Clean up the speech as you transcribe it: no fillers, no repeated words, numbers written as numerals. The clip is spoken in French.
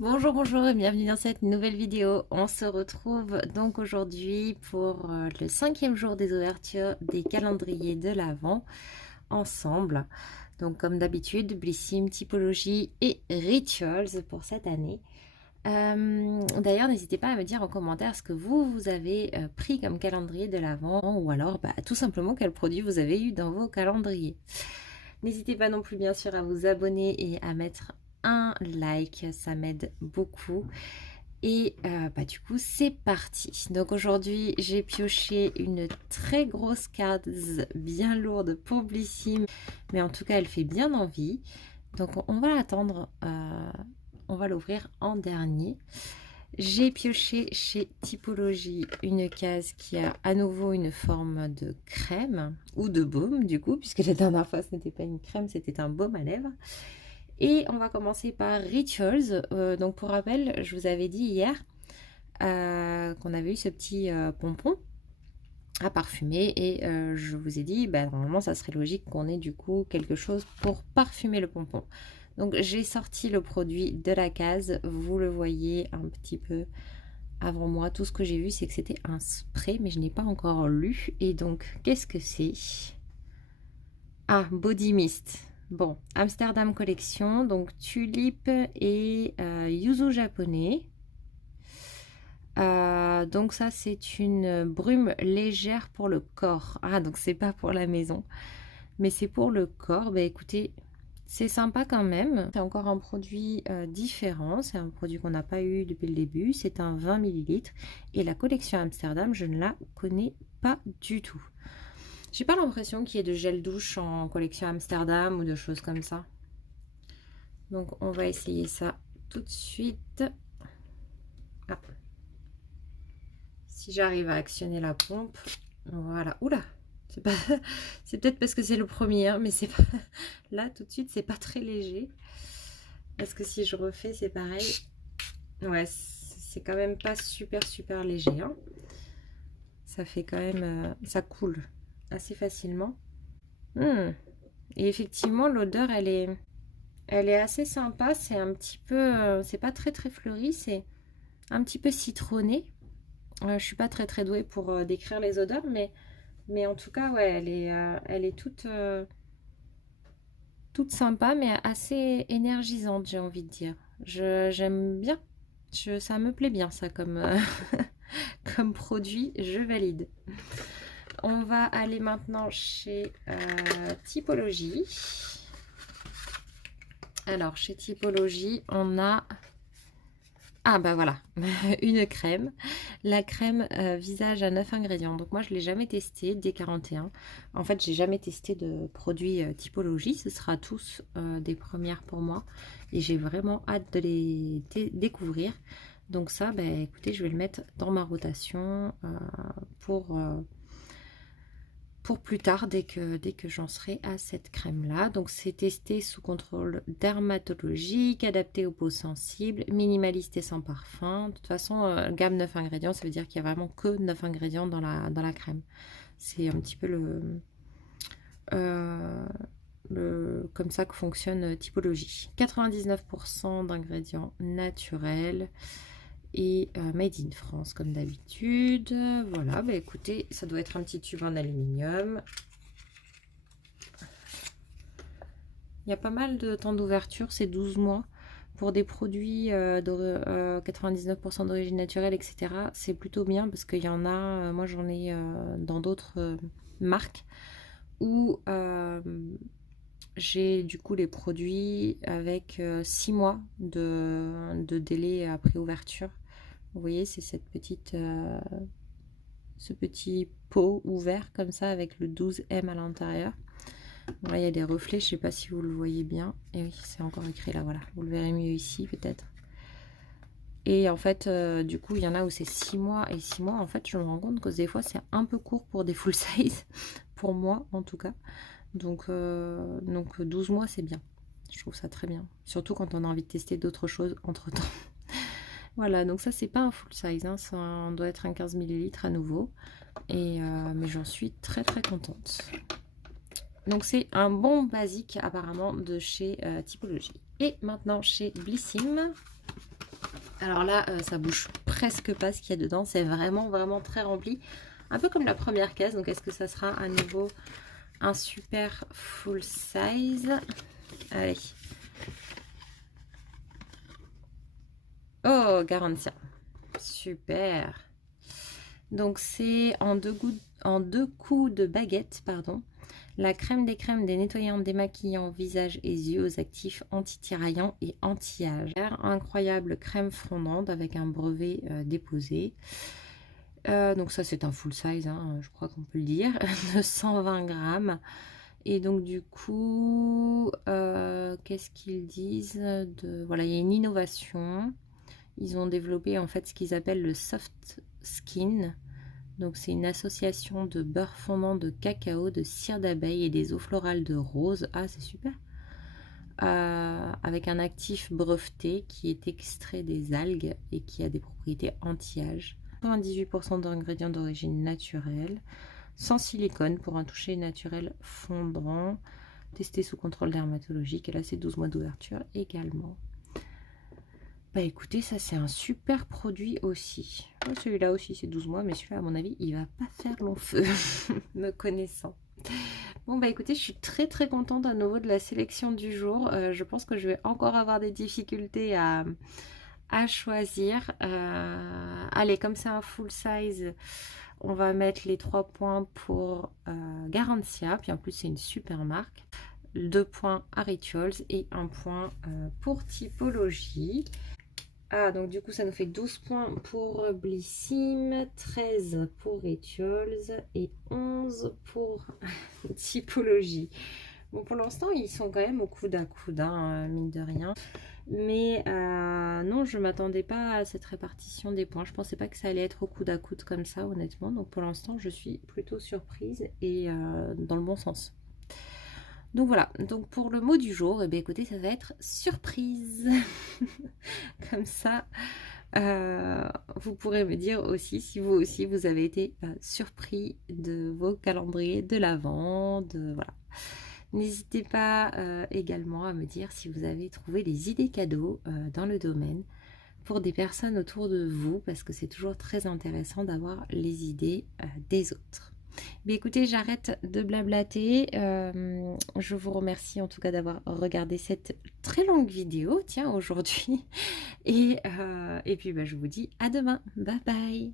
Bonjour, bonjour et bienvenue dans cette nouvelle vidéo. On se retrouve donc aujourd'hui pour le 5e jour des ouvertures des calendriers de l'Avent ensemble. Donc comme d'habitude, Blissim, Typologie et Rituals pour cette année. D'ailleurs, n'hésitez pas à me dire en commentaire ce que vous avez pris comme calendrier de l'Avent ou alors tout simplement quel produit vous avez eu dans vos calendriers. N'hésitez pas non plus bien sûr à vous abonner et à mettre un like, ça m'aide beaucoup. Et du coup c'est parti. Donc aujourd'hui j'ai pioché une très grosse carte bien lourde pour Blissim, mais en tout cas elle fait bien envie. Donc on va l'attendre, on va l'ouvrir en dernier. J'ai pioché chez Typologie une case qui a à nouveau une forme de crème ou de baume du coup, puisque la dernière fois ce n'était pas une crème, c'était un baume à lèvres. Et on va commencer par Rituals. Donc pour rappel, je vous avais dit hier qu'on avait eu ce petit pompon à parfumer et je vous ai dit normalement ça serait logique qu'on ait du coup quelque chose pour parfumer le pompon. Donc j'ai sorti le produit de la case, vous le voyez un petit peu avant moi. Tout ce que j'ai vu c'est que c'était un spray mais je n'ai pas encore lu. Et donc qu'est-ce que c'est? Ah, Body Mist. Bon, Amsterdam Collection, donc tulipe et yuzu japonais. Donc ça c'est une brume légère pour le corps. Ah, donc c'est pas pour la maison, mais c'est pour le corps. Bah écoutez, c'est sympa quand même. C'est encore un produit différent. C'est un produit qu'on n'a pas eu depuis le début. C'est un 20 ml. Et la collection Amsterdam, je ne la connais pas du tout. J'ai pas l'impression qu'il y ait de gel douche en collection Amsterdam ou de choses comme ça. Donc on va essayer ça tout de suite. Ah. Si j'arrive à actionner la pompe, voilà. Oula, c'est pas, c'est peut-être parce que c'est le premier, hein, mais c'est pas là tout de suite, c'est pas très léger. Est-ce que si je refais, c'est pareil? Ouais, c'est quand même pas super léger. Hein. Ça fait quand même, ça coule assez facilement. Et effectivement, l'odeur, elle est assez sympa. C'est un petit peu, c'est pas très fleuri, c'est un petit peu citronné. Je suis pas très douée pour décrire les odeurs, mais en tout cas, ouais, elle est toute sympa, mais assez énergisante, j'ai envie de dire. J'aime bien. Ça me plaît bien, ça, comme, comme produit. Je valide. On va aller maintenant chez Typologie. Alors, chez Typologie, on a... Ah bah voilà, une crème. La crème visage à 9 ingrédients. Donc moi je ne l'ai jamais testé, D41. En fait j'ai jamais testé de produits Typologie. Ce sera tous des premières pour moi. Et j'ai vraiment hâte de les découvrir. Donc ça, bah, écoutez, je vais le mettre dans ma rotation pour plus tard, dès que j'en serai à cette crème-là. Donc, c'est testé sous contrôle dermatologique, adapté aux peaux sensibles, minimaliste et sans parfum. De toute façon, gamme 9 ingrédients, ça veut dire qu'il n'y a vraiment que 9 ingrédients dans la crème. C'est un petit peu comme ça que fonctionne Typologie. 99% d'ingrédients naturels et made in France comme d'habitude. Voilà, bah écoutez, ça doit être un petit tube en aluminium. Il y a pas mal de temps d'ouverture, c'est 12 mois. Pour des produits de 99% d'origine naturelle, etc., c'est plutôt bien parce qu'il y en a, moi j'en ai dans d'autres marques où j'ai du coup les produits avec 6 mois de délai après ouverture. Vous voyez, c'est cette petite, ce petit pot ouvert comme ça avec le 12M à l'intérieur. Là, il y a des reflets, je ne sais pas si vous le voyez bien. Et oui, c'est encore écrit là, voilà. Vous le verrez mieux ici peut-être. Et en fait, du coup, il y en a où c'est 6 mois. Et 6 mois, en fait, je me rends compte que des fois, c'est un peu court pour des full size. Pour moi, en tout cas. Donc 12 mois, c'est bien. Je trouve ça très bien. Surtout quand on a envie de tester d'autres choses entre-temps. Voilà, donc ça, c'est pas un full size. Hein, ça doit être un 15 ml à nouveau. Et, mais j'en suis très contente. Donc c'est un bon basique apparemment de chez Typologie. Et maintenant chez Blissim. Alors là, ça bouge presque pas ce qu'il y a dedans. C'est vraiment, vraiment très rempli. Un peu comme la première caisse. Donc, est-ce que ça sera à nouveau un super full size? Allez. Oh, Garantia. Super. Donc, c'est en deux coups de baguette, pardon. La crème des crèmes, des nettoyants, démaquillants, visage et yeux actifs, anti-tiraillants et anti-âge. Incroyable crème fondante avec un brevet déposé. Donc ça c'est un full size, hein, je crois qu'on peut le dire, de 120 grammes. Et donc du coup, qu'est-ce qu'ils disent voilà, il y a une innovation. Ils ont développé en fait ce qu'ils appellent le soft skin. Donc c'est une association de beurre fondant de cacao, de cire d'abeille et des eaux florales de rose. Ah, c'est super. Avec un actif breveté qui est extrait des algues et qui a des propriétés anti-âge. 98% d'ingrédients d'origine naturelle, sans silicone pour un toucher naturel fondant, testé sous contrôle dermatologique. Et là c'est 12 mois d'ouverture également. Bah écoutez, ça c'est un super produit aussi. Oh, celui-là aussi c'est 12 mois, mais celui-là à mon avis il va pas faire long feu, me connaissant. Bon bah écoutez, je suis très contente à nouveau de la sélection du jour. Je pense que je vais encore avoir des difficultés à choisir. Allez, comme c'est un full size, on va mettre les 3 points pour Garantia, puis en plus c'est une super marque. 2 points à Rituals et 1 point pour Typologie. Ah, donc du coup, ça nous fait 12 points pour Blissim, 13 pour Rituals et 11 pour Typologie. Bon, pour l'instant, ils sont quand même au coude à coude, hein, mine de rien. Mais non, je ne m'attendais pas à cette répartition des points. Je ne pensais pas que ça allait être au coude à coude comme ça, honnêtement. Donc pour l'instant, je suis plutôt surprise et dans le bon sens. Donc voilà, donc pour le mot du jour, eh bien, écoutez, ça va être surprise. Comme ça, vous pourrez me dire aussi si vous aussi vous avez été surpris de vos calendriers de l'Avent. Voilà. N'hésitez pas également à me dire si vous avez trouvé des idées cadeaux dans le domaine pour des personnes autour de vous, parce que c'est toujours très intéressant d'avoir les idées des autres. Mais écoutez, j'arrête de blablater. Je vous remercie en tout cas d'avoir regardé cette très longue vidéo, tiens, aujourd'hui. Et puis, bah, je vous dis à demain. Bye bye.